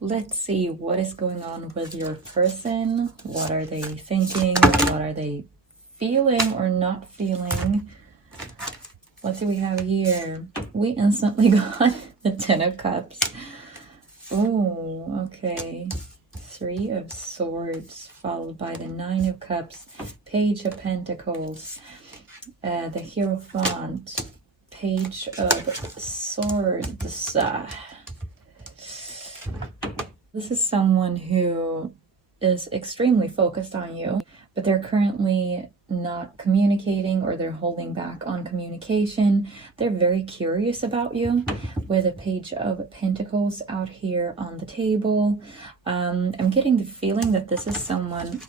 Let's see what is going on with your person. What are they thinking? What are they feeling or not feeling? What do we have here? We instantly got the Ten of Cups. Oh, okay. Three of Swords, followed by the Nine of Cups, Page of Pentacles, the Hierophant, Page of Swords. This is someone who is extremely focused on you, but they're currently not communicating, or they're holding back on communication. They're very curious about you, with a Page of Pentacles out here on the table. I'm getting the feeling that this is someone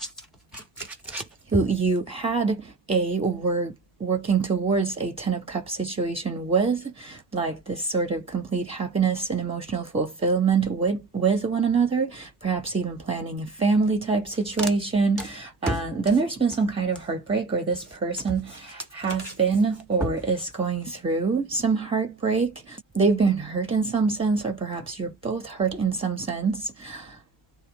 who you had or were working towards a Ten of Cups situation with, like this sort of complete happiness and emotional fulfillment with one another, perhaps even planning a family type situation. Then there's been some kind of heartbreak, or this person has been or is going through some heartbreak. They've been hurt in some sense, or perhaps you're both hurt in some sense.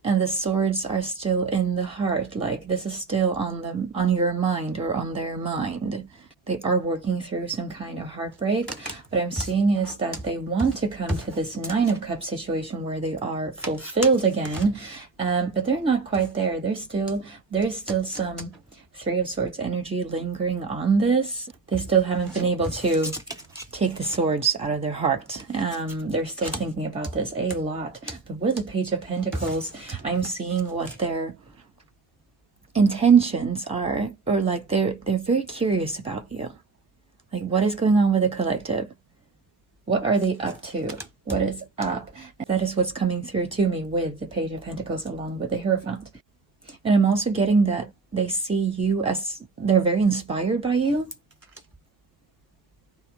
And the swords are still in the heart, like this is still on your mind or on their mind. They are working through some kind of heartbreak. What I'm seeing is that they want to come to this Nine of Cups situation where they are fulfilled again, but they're not quite there. There's still some Three of Swords energy lingering on this. They still haven't been able to take the swords out of their heart. They're still thinking about this a lot. But with the Page of Pentacles, I'm seeing what their intentions are, or like they're very curious about you. Like, what is going on with the collective? What are they up to? What is up? And that is what's coming through to me with the Page of Pentacles along with the Hierophant. And I'm also getting that they see you as, they're very inspired by you.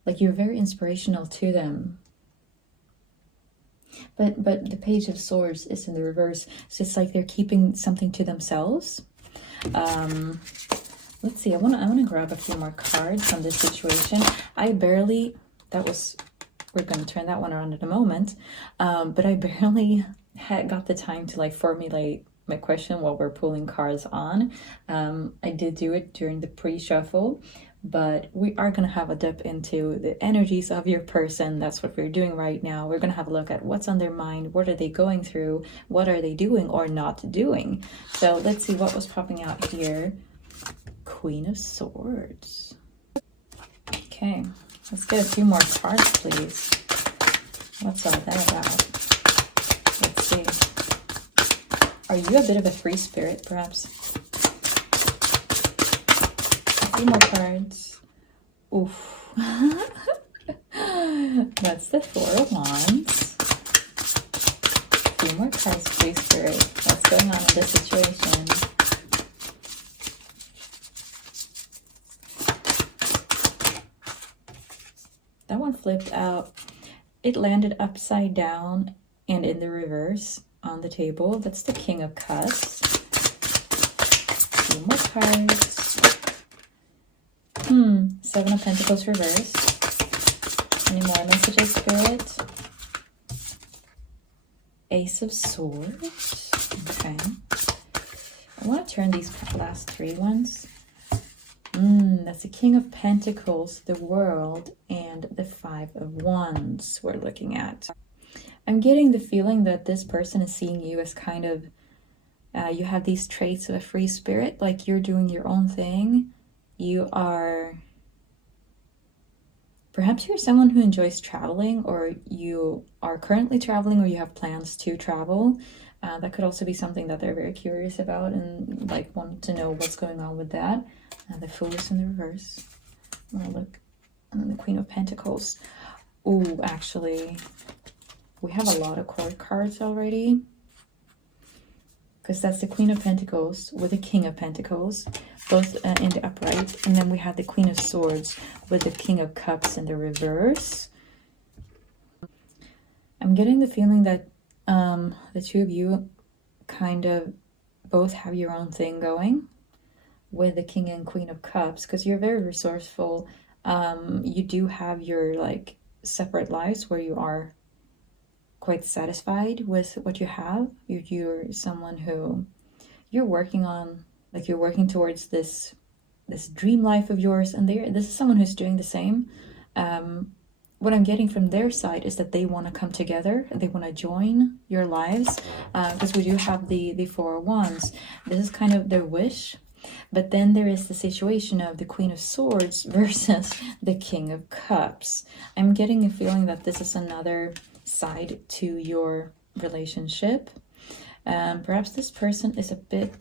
Like, you're very inspirational to them. But the Page of Swords is in the reverse. So it's like they're keeping something to themselves. Let's see. I want to grab a few more cards from this situation. We're going to turn that one around in a moment. But I barely got the time to like formulate my question while we're pulling cards on. I did do it during the pre-shuffle, but we are going to have a dip into the energies of your person. That's what we're doing right now. We're going to have a look at what's on their mind. What are they going through? What are they doing or not doing? So let's see what was popping out here. Queen of Swords. Okay, let's get a few more cards, please. What's all that about? Let's see. Are you a bit of a free spirit, perhaps? A few more cards. Oof. That's the Four of Wands. A few more cards, free spirit. What's going on in this situation? That one flipped out. It landed upside down and in the reverse on the table. That's the King of Cups. A few more cards. Seven of Pentacles reversed. Any more messages, Spirit? Ace of Swords. Okay. I want to turn these last three ones. That's the King of Pentacles, the World, and the Five of Wands we're looking at. I'm getting the feeling that this person is seeing you as kind of, you have these traits of a free spirit, like you're doing your own thing. You are, perhaps you're someone who enjoys traveling, or you are currently traveling, or you have plans to travel. That could also be something that they're very curious about and like want to know what's going on with that. The Fool is in the reverse. I'm gonna look, and then the Queen of Pentacles. Ooh, actually, we have a lot of court cards already, because that's the Queen of Pentacles with the King of Pentacles, both in the upright, and then we have the Queen of Swords with the King of Cups in the reverse. I'm getting the feeling that the two of you kind of both have your own thing going with the King and Queen of Cups, because you're very quite satisfied with what you have. You're someone who you're working on, like you're working towards this dream life of yours, and this is someone who's doing the same. What I'm getting from their side is that they want to come together, they want to join your lives, because we do have the Four of Wands. This is kind of their wish. But then there is the situation of the Queen of Swords versus the King of Cups. I'm getting a feeling that this is another side to your relationship. Perhaps this person is a bit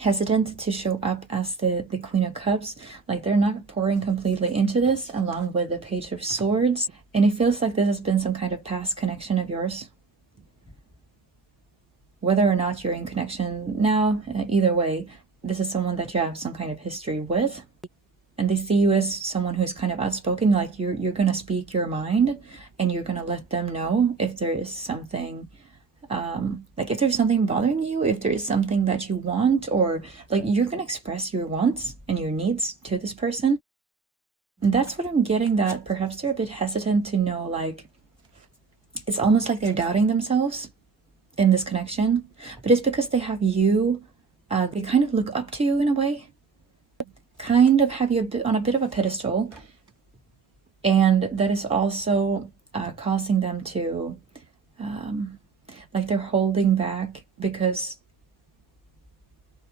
hesitant to show up as the Queen of Cups. Like they're not pouring completely into this, along with the Page of Swords. And it feels like this has been some kind of past connection of yours. Whether or not you're in connection now, either way, this is someone that you have some kind of history with. And they see you as someone who's kind of outspoken, like you're gonna speak your mind, and you're gonna let them know if there is something, like if there's something bothering you, if there is something that you want, or like you're gonna express your wants and your needs to this person. And that's what I'm getting, that perhaps they're a bit hesitant to know, like it's almost like they're doubting themselves in this connection, but it's because they have you. They kind of look up to you in a way, kind of have you on a bit of a pedestal, and that is also causing them to like they're holding back because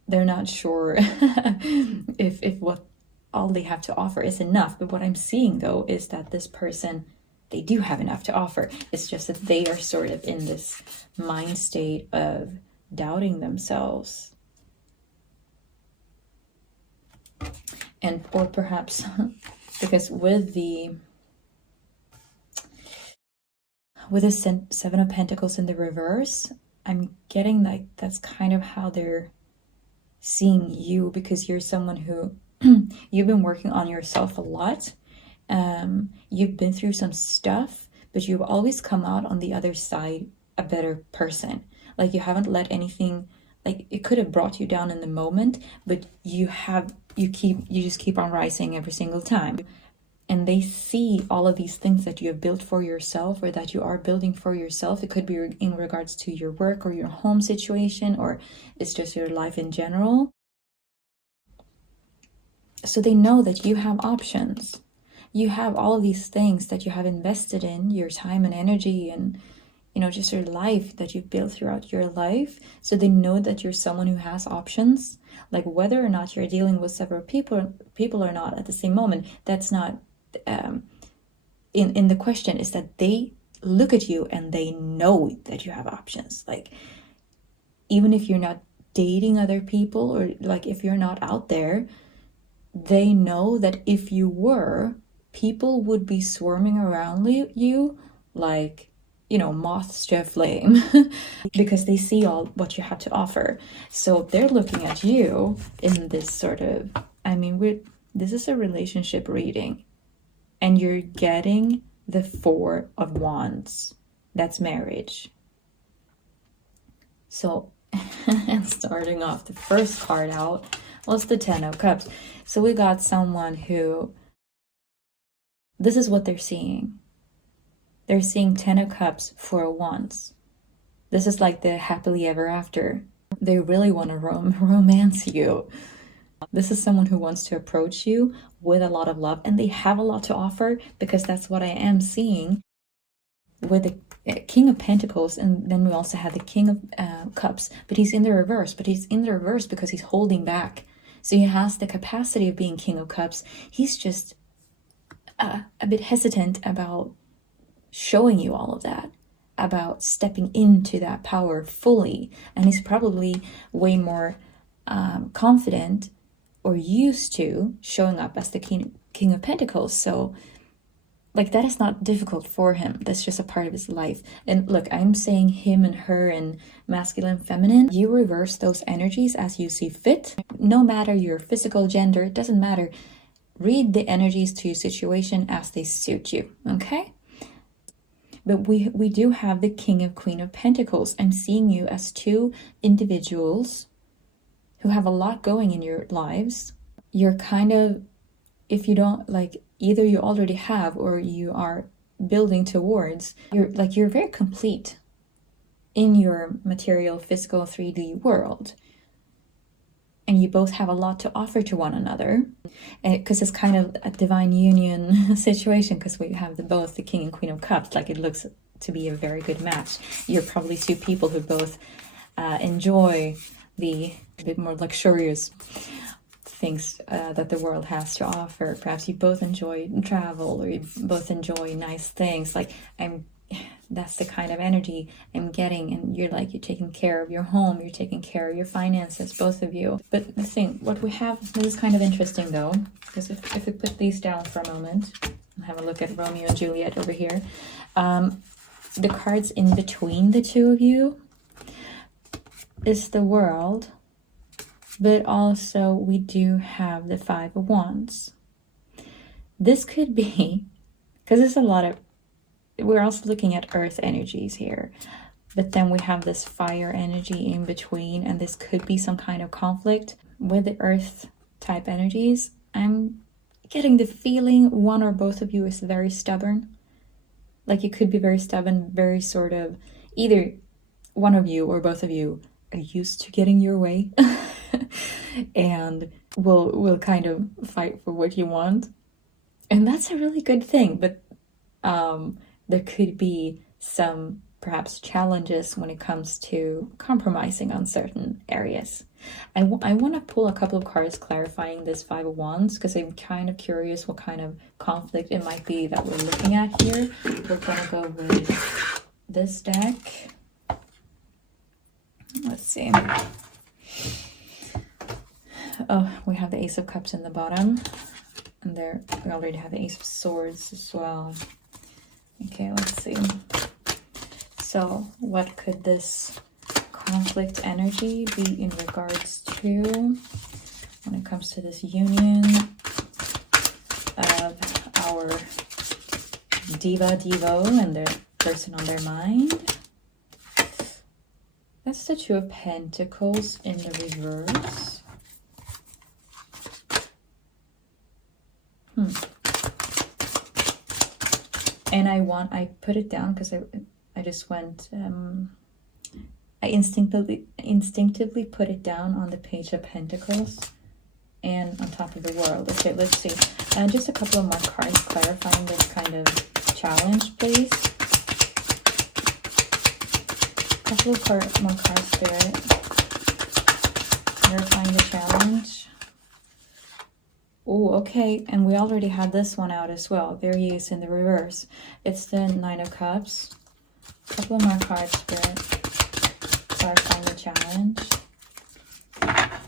they're not sure if what all they have to offer is enough. But what I'm seeing though is that this person, they do have enough to offer. It's just that they are sort of in this mind state of doubting themselves. And or perhaps because with the Seven of Pentacles in the reverse, I'm getting like that's kind of how they're seeing you, because you're someone who you've been working on yourself a lot. You've been through some stuff, but you've always come out on the other side a better person. Like you haven't let anything, like it could have brought you down in the moment, but you just keep on rising every single time. And they see all of these things that you have built for yourself, or that you are building for yourself. It could be in regards to your work or your home situation, or it's just your life in general. So they know that you have options. You have all of these things that you have invested in, your time and energy, and just your life that you've built throughout your life. So they know that you're someone who has options. Like whether or not you're dealing with several people or not at the same moment, that's not in the question. Is that they look at you and they know that you have options. Like even if you're not dating other people, or like if you're not out there, they know that if you were, people would be swarming around you like moths to a flame because they see all what you have to offer. So they're looking at you in this sort of, this is a relationship reading, and you're getting the Four of Wands. That's marriage. So and starting off, the first card out was the Ten of Cups. So we got someone who, this is what they're seeing. They're seeing Ten of Cups, Four of Wands. This is like the happily ever after. They really want to romance you. This is someone who wants to approach you with a lot of love, and they have a lot to offer, because that's what I am seeing with the King of Pentacles. And then we also have the King of Cups, but he's in the reverse. But he's in the reverse because he's holding back. So he has the capacity of being King of Cups. He's just a bit hesitant about showing you all of that, about stepping into that power fully. And he's probably way more confident or used to showing up as the King of Pentacles. So like that is not difficult for him. That's just a part of his life. And look, I'm saying him and her and masculine, feminine. You reverse those energies as you see fit. No matter your physical gender, it doesn't matter. Read the energies to your situation as they suit you, okay? But we do have the King of Queen of Pentacles. I'm seeing you as two individuals who have a lot going in your lives. You're kind of, if you don't, like either you already have or you are building towards. You're very complete in your material, physical, 3D world. And you both have a lot to offer to one another. Because it's kind of a divine union situation, because we have both the King and Queen of Cups. Like, it looks to be a very good match. You're probably two people who both enjoy the bit more luxurious things that the world has to offer. Perhaps you both enjoy travel, or you both enjoy nice things. Like, that's the kind of energy I'm getting. And you're taking care of your home, you're taking care of your finances, both of you. But the thing, what we have, this is kind of interesting though, because if we put these down for a moment and have a look at Romeo and Juliet over here, the cards in between the two of you is the World, but also we do have the Five of Wands. This could be, because there's a lot of, we're also looking at earth energies here, but then we have this fire energy in between, and this could be some kind of conflict with the earth type energies. I'm getting the feeling one or both of you is very stubborn. Like, you could be very stubborn, very sort of, either one of you or both of you are used to getting your way and will kind of fight for what you want. And that's a really good thing, but there could be some perhaps challenges when it comes to compromising on certain areas. I want to pull a couple of cards clarifying this Five of Wands, because I'm kind of curious what kind of conflict it might be that we're looking at here. We're going to go with this deck. Let's see. Oh, we have the Ace of Cups in the bottom. And there we already have the Ace of Swords as well. Okay, let's see. So what could this conflict energy be in regards to when it comes to this union of our Devo and the person on their mind? That's the Two of Pentacles in the reverse. And I put it down because I just went, I instinctively put it down on the Page of Pentacles and on top of the World. Okay, let's see. Just a couple of more cards clarifying this kind of challenge, please. A couple of more cards, Spirit. Clarifying the challenge. Oh, okay, and we already had this one out as well. There he is in the reverse. It's the Nine of Cups. A couple of more cards, Spirit. Clarifying the challenge.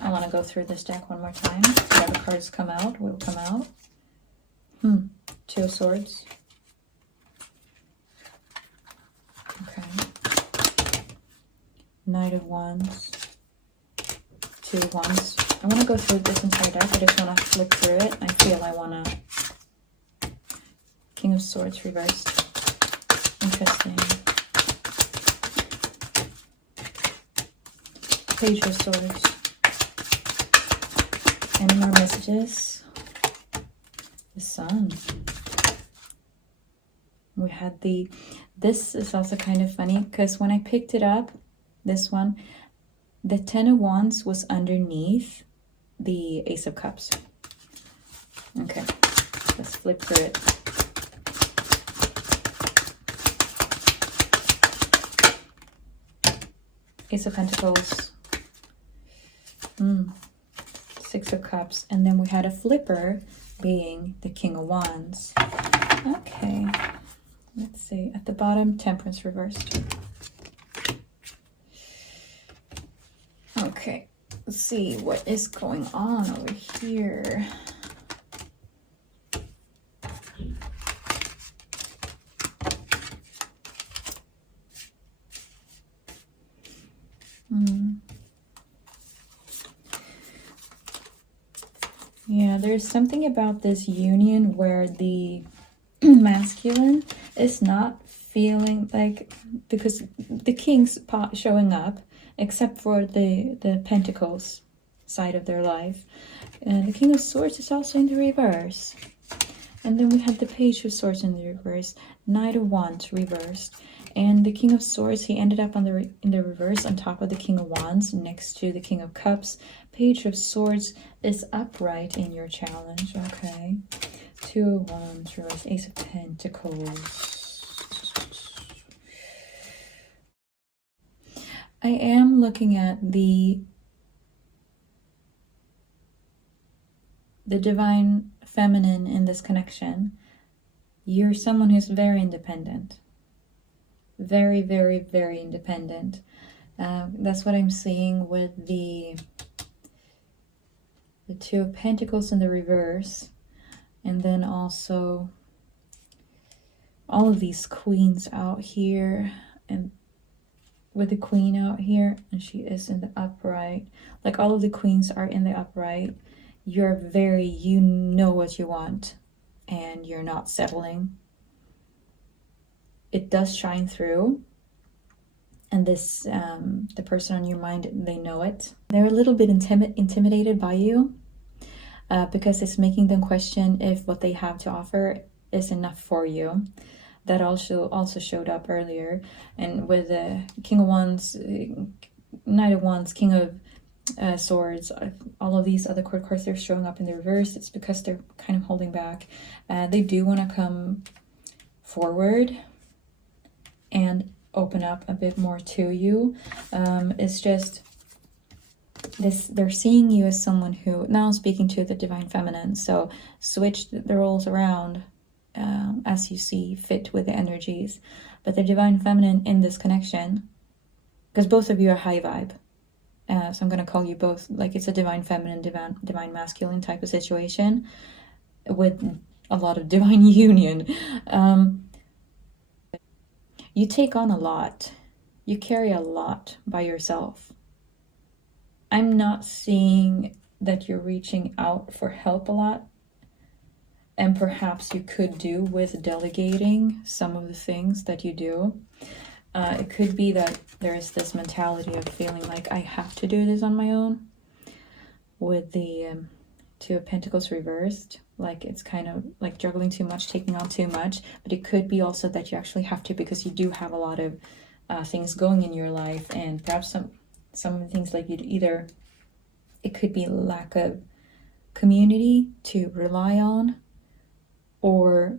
I want to go through this deck one more time. Whatever cards come out will come out. Two of Swords. Okay. Knight of Wands. Two of Wands. I want to go through this entire deck. I just want to flip through it. I feel I want to... King of Swords reversed. Interesting. Page of Swords. Any more messages? The Sun. We had the... This is also kind of funny because when I picked it up, this one, the Ten of Wands was underneath the Ace of Cups. Okay, let's flip through it. Ace of Pentacles. Six of Cups. And then we had a flipper being the King of Wands. Okay, let's see. At the bottom, Temperance reversed. Okay, let's see what is going on over here. Yeah, there's something about this union where the masculine is not feeling like, because the king's showing up, except for the Pentacles side of their life. And the King of Swords is also in the reverse. And then we had the Page of Swords in the reverse, Knight of Wands reversed, and the King of Swords, he ended up in the reverse on top of the King of Wands next to the King of Cups. Page of Swords is upright in your challenge, okay? Two of Wands reverse, Ace of Pentacles. I am looking at the divine feminine in this connection. You're someone who's very independent. Very, very, very independent. That's what I'm seeing with the Two of Pentacles in the reverse. And then also all of these queens out here. And with the queen out here, and she is in the upright. Like all of the queens are in the upright. You're very, you know what you want, and you're not settling. It does shine through, and this, the person on your mind, they know it. They're a little bit intimidated by you, because it's making them question if what they have to offer is enough for you. That also showed up earlier, and with the King of Wands, Knight of Wands, King of Swords, all of these other court cards, they're showing up in the reverse. It's because they're kind of holding back. They do want to come forward and open up a bit more to you. It's just this, they're seeing you as someone who, now speaking to the divine feminine, so switch the roles around as you see fit with the energies. But the divine feminine in this connection, because both of you are high vibe, so I'm going to call you both, like it's a divine feminine, divine masculine type of situation with a lot of divine union. You take on a lot. You carry a lot by yourself. I'm not seeing that you're reaching out for help a lot. And perhaps you could do with delegating some of the things that you do. It could be that there's this mentality of feeling like I have to do this on my own. With the Two of Pentacles reversed, like it's kind of like juggling too much, taking on too much. But it could be also that you actually have to, because you do have a lot of things going in your life, and perhaps some of the things, like you'd either, it could be lack of community to rely on, or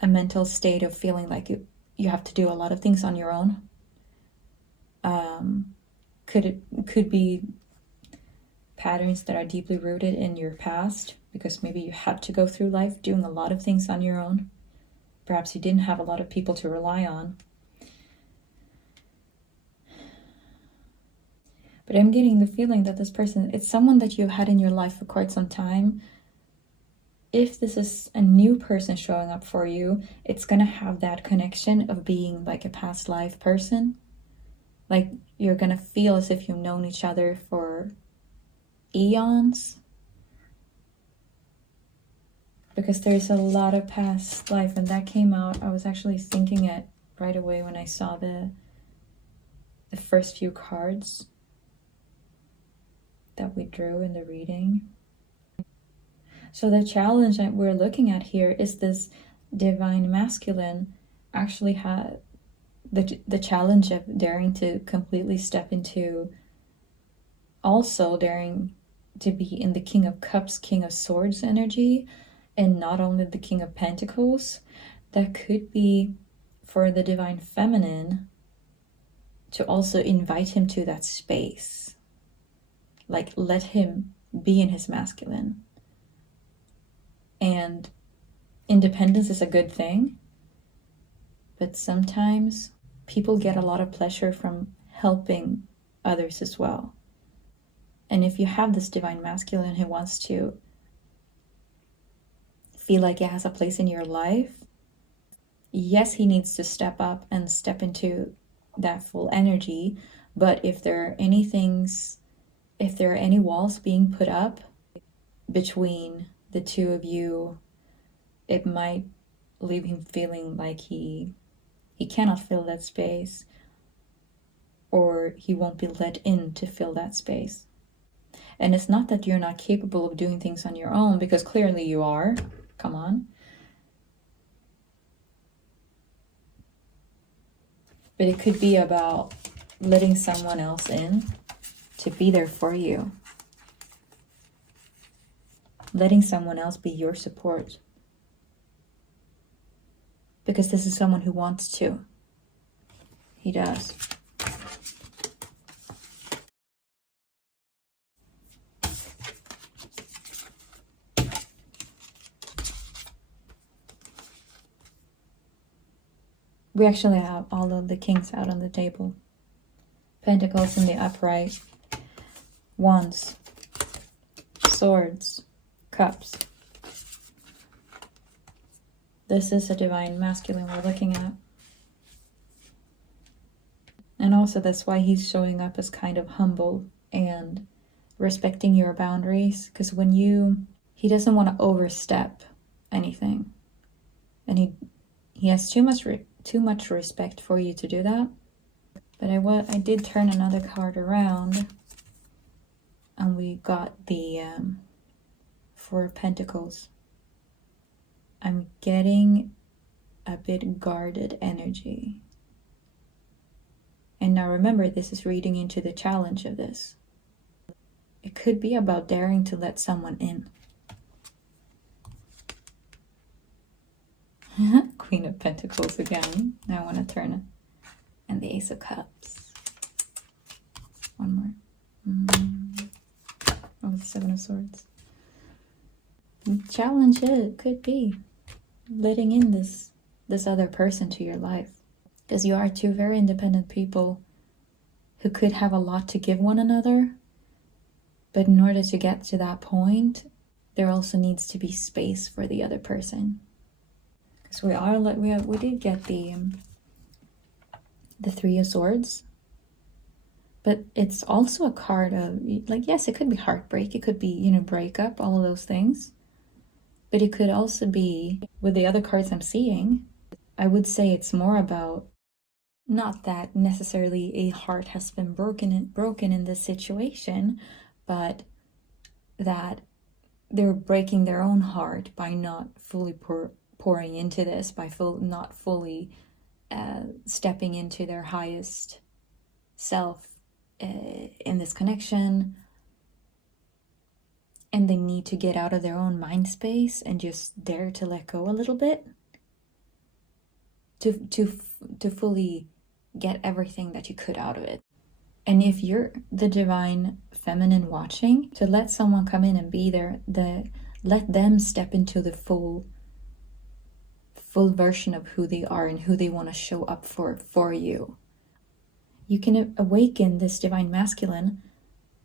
a mental state of feeling like you have to do a lot of things on your own. Could be patterns that are deeply rooted in your past, because maybe you had to go through life doing a lot of things on your own. Perhaps you didn't have a lot of people to rely on. But I'm getting the feeling that this person, it's someone that you've had in your life for quite some time. If this is a new person showing up for you, it's going to have that connection of being like a past life person. Like you're going to feel as if you've known each other for eons. Because there's a lot of past life, and that came out. I was actually thinking it right away when I saw the first few cards that we drew in the reading. So the challenge that we're looking at here is this divine masculine actually had the challenge of daring to completely step into, also daring to be in the King of Cups, King of Swords energy, and not only the King of Pentacles. That could be for the divine feminine to also invite him to that space. Like let him be in his masculine. And independence is a good thing, but sometimes people get a lot of pleasure from helping others as well. And if you have this divine masculine who wants to feel like it has a place in your life, yes, he needs to step up and step into that full energy. But if there are any things, if there are any walls being put up between the two of you, it might leave him feeling like he cannot fill that space, or he won't be let in to fill that space. And it's not that you're not capable of doing things on your own, because clearly you are. Come on. But it could be about letting someone else in to be there for you. Letting someone else be your support. Because this is someone who wants to. He does. We actually have all of the kings out on the table. Pentacles in the upright. Wands. Swords. Cups. This is a divine masculine we're looking at. And also that's why he's showing up as kind of humble and respecting your boundaries. Because when he doesn't want to overstep anything. And he has too much respect for you to do that. But I did turn another card around. And we got the Four of Pentacles. I'm getting a bit guarded energy. And now remember, this is reading into the challenge of this. It could be about daring to let someone in. Queen of Pentacles again. Now I want to turn it. And the Ace of Cups. One more. Oh, the Seven of Swords. Challenge it could be letting in this other person to your life. Because you are two very independent people who could have a lot to give one another. But in order to get to that point, there also needs to be space for the other person. Because we did get the Three of Swords. But it's also a card of, like, yes, it could be heartbreak. It could be, breakup, all of those things. But it could also be, with the other cards I'm seeing, I would say it's more about, not that necessarily a heart has been broken in this situation, but that they're breaking their own heart by not fully pouring into this, by not fully stepping into their highest self in this connection. And they need to get out of their own mind space and just dare to let go a little bit to fully get everything that you could out of it. And if you're the divine feminine watching, to let someone come in and be there, let them step into the full version of who they are and who they want to show up for you. You can awaken this divine masculine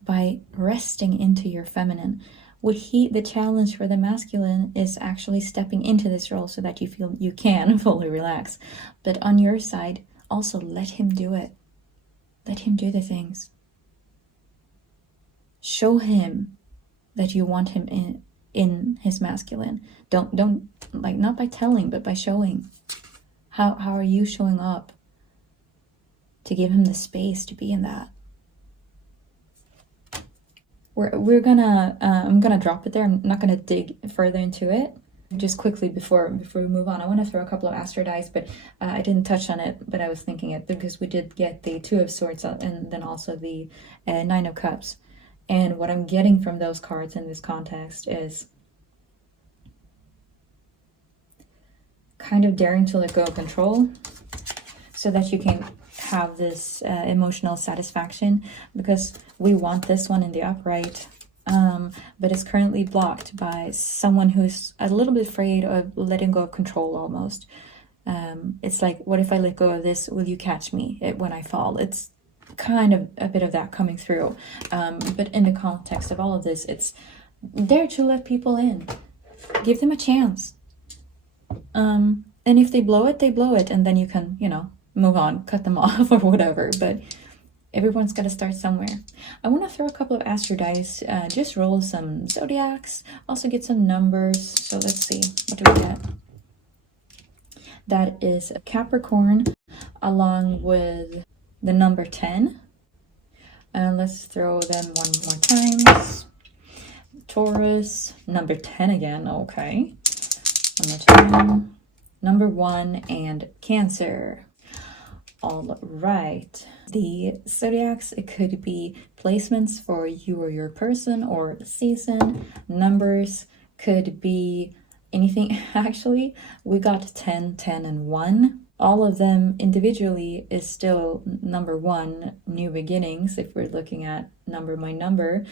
by resting into your feminine. The challenge for the masculine is actually stepping into this role so that you feel you can fully relax. But on your side, also let him do it. Let him do the things. Show him that you want him in his masculine. Don't like, not by telling, but by showing. How are you showing up to give him the space to be in that? We're gonna I'm gonna drop it there. I'm not gonna dig further into it. Just quickly before we move on, I want to throw a couple of astro dice, but I didn't touch on it, but I was thinking it because we did get the Two of Swords and then also the Nine of Cups. And what I'm getting from those cards in this context is kind of daring to let go of control so that you can have this emotional satisfaction, because we want this one in the upright, but it's currently blocked by someone who's a little bit afraid of letting go of control almost. It's like, what if I let go of this? Will you catch me when I fall? It's kind of a bit of that coming through. But in the context of all of this, it's dare to let people in. Give them a chance. And if they blow it, they blow it. And then you can, move on, cut them off or whatever. But everyone's got to start somewhere. I want to throw a couple of astro dice, just roll some zodiacs, also get some numbers. So let's see, what do we get? That is a Capricorn along with the number 10. And let's throw them one more time. Taurus, number 10 again, okay. Sagittarius, number 1, and Cancer. All right. The zodiacs, it could be placements for you or your person or season. Numbers could be anything. Actually, we got 10, 10, and 1. All of them individually is still number 1, new beginnings. If we're looking at number by number,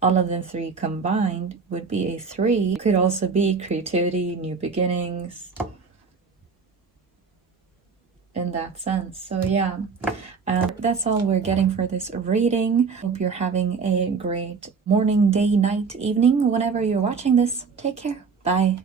all of them 3 combined would be a 3. It could also be creativity, new beginnings, in that sense. So yeah, that's all we're getting for this reading. Hope you're having a great morning, day, night, evening, whenever you're watching this. Take care. Bye.